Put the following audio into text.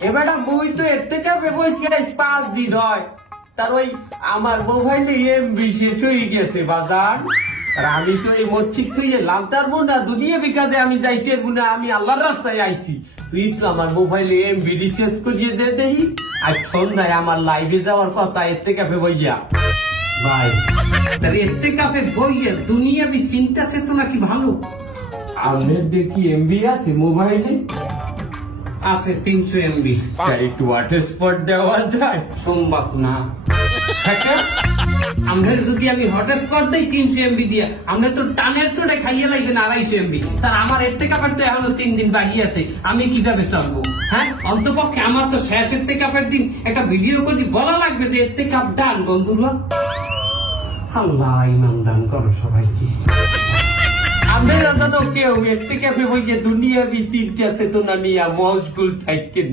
এবার মুই তো এর থেকে আজ পাঁচ দিন হয়। তার ওই আমার মোবাইলে এমবি শেষ হয়ে গেছে বাজার আর আমি তো এই মসজিদ তুই এলাম তার না দুনিয়া বিকাজে আমি যাইতে না, আমি আল্লাহর রাস্তায় আইছি। তুই তো আমার মোবাইলে এমবি রিচার্জ করিয়ে দে দেই। আর সন্ধ্যায় আমার লাইভে যাওয়ার কথা এর থেকে বইয়া ভাই, তার এতে কাপে বইয়ে দুনিয়া বি চিন্তা চেতনা কি ভালো? আপনার দেখি এমবি আছে মোবাইলে? আছে তিনশো এমবি একটু হটস্পট দেওয়া যায়? সম্ভব না। আমরা যদি আমি হটস্পট দেই তিনশো এমবি দিয়ে আমরা তো টানের চোটে খাইয়ে লাগবে না আড়াইশো এমবি তার আমার এর থেকে আবার তো এখনও তিন দিন বাকি আছে আমি কীভাবে চলবো? হ্যাঁ? অন্তপক্ষে আমার তো শেষ এর থেকে আবার দিন একটা ভিডিও করে বলা লাগবে যে এর থেকে আপ ডান বন্ধুরা। আল্লাহ ইমান দান করো সবাইকে। যেন কেউ? এর থেকে বইয়ে দুনিয়া বি চিন্তা চেতনা নিয়ে মজগুল থাকেন